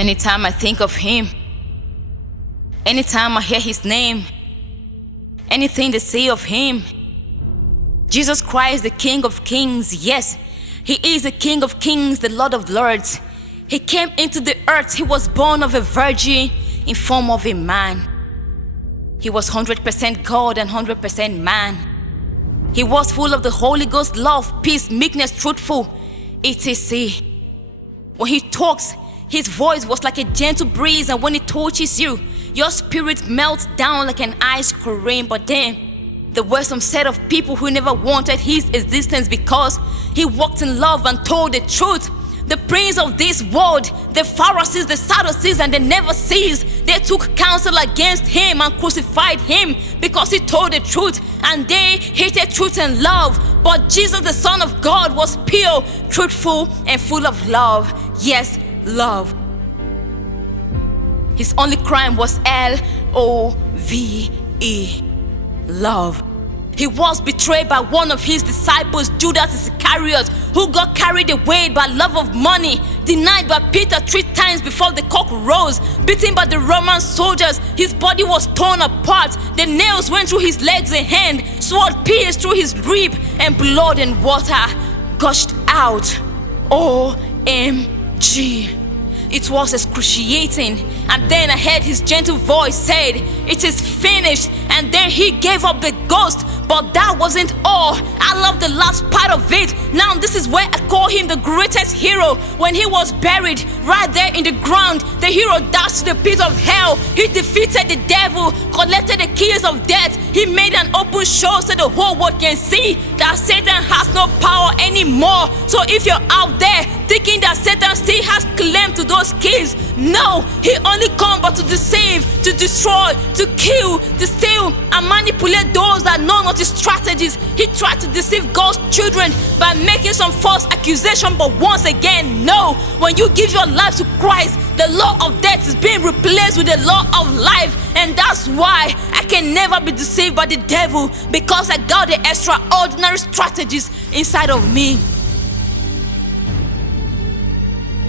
Anytime I think of him, anytime I hear his name, anything they say of him, Jesus Christ, the King of Kings, yes, he is the King of Kings, the Lord of Lords. He came into the earth, he was born of a virgin in form of a man. He was 100% God and 100% man. He was full of the Holy Ghost, love, peace, meekness, truthful, etc. When he talks, his voice was like a gentle breeze, and when he touches you, your spirit melts down like an ice cream. But then, there were some set of people who never wanted his existence because he walked in love and told the truth. The prince of this world, the Pharisees, the Sadducees, and the never ceased, they took counsel against him and crucified him because he told the truth, and they hated truth and love. But Jesus, the Son of God, was pure, truthful, and full of love. Yes, love. His only crime was L-O-V-E, love. He was betrayed by one of his disciples, Judas Iscariot, who got carried away by love of money, denied by Peter 3 times before the cock rose, beaten by the Roman soldiers. His body was torn apart, the nails went through his legs and hand, sword pierced through his rib, and blood and water gushed out. OMG. It was excruciating. And then I heard his gentle voice said, "It is finished." And then he gave up the ghost. But that wasn't all. I love the last part of it. Now this is where I call him the greatest hero. When he was buried right there in the ground, the hero dashed to the pit of hell. He defeated the devil, collected the keys of death. He made an open show so the whole world can see that Satan has no power anymore. So if you're out there thinking that Satan still has claim to those keys, no, he only comes but to deceive, to destroy, to kill, to steal, and manipulate those that know not his strategies. He tried to deceive God's children by making some false accusation, but once again, no. When you give your life to Christ, the law of death is being replaced with the law of life. And that's why I can never be deceived by the devil, because I got the extraordinary strategies inside of me.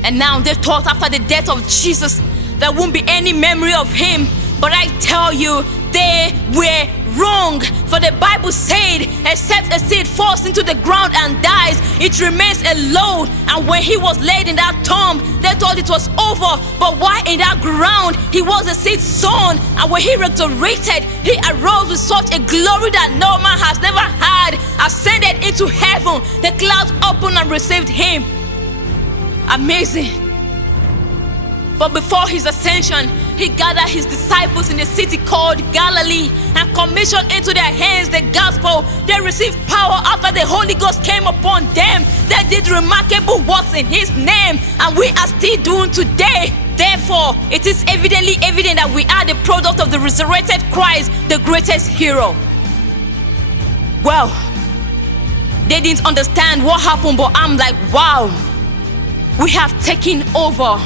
And now they thought after the death of Jesus there won't be any memory of him. But I tell you, they were wrong. For the Bible said, except a seed falls into the ground and dies, it remains alone. And when he was laid in that tomb, they thought it was over. But while in that ground, he was a seed sown. And when he resurrected, he arose with such a glory that no man has never had, ascended into heaven. The clouds opened and received him. Amazing. But before his ascension, he gathered his disciples in a city called Galilee and commissioned into their hands the gospel. They received power after the Holy Ghost came upon them. They did remarkable works in his name, and we are still doing today. Therefore, it is evidently evident that we are the product of the resurrected Christ, the greatest hero. Well, they didn't understand what happened, but I'm like, wow, we have taken over.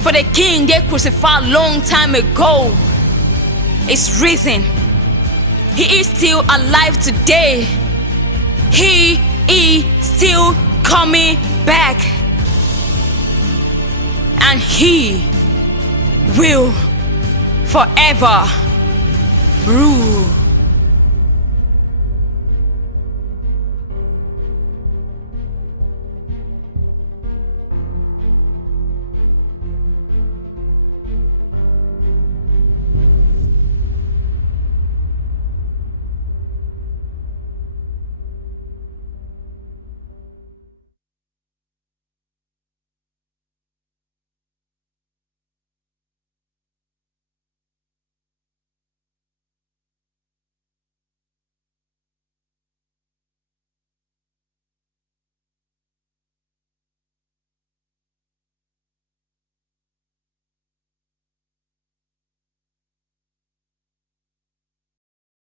For the king they crucified a long time ago is risen. He is still alive today. He is still coming back. And he will forever rule.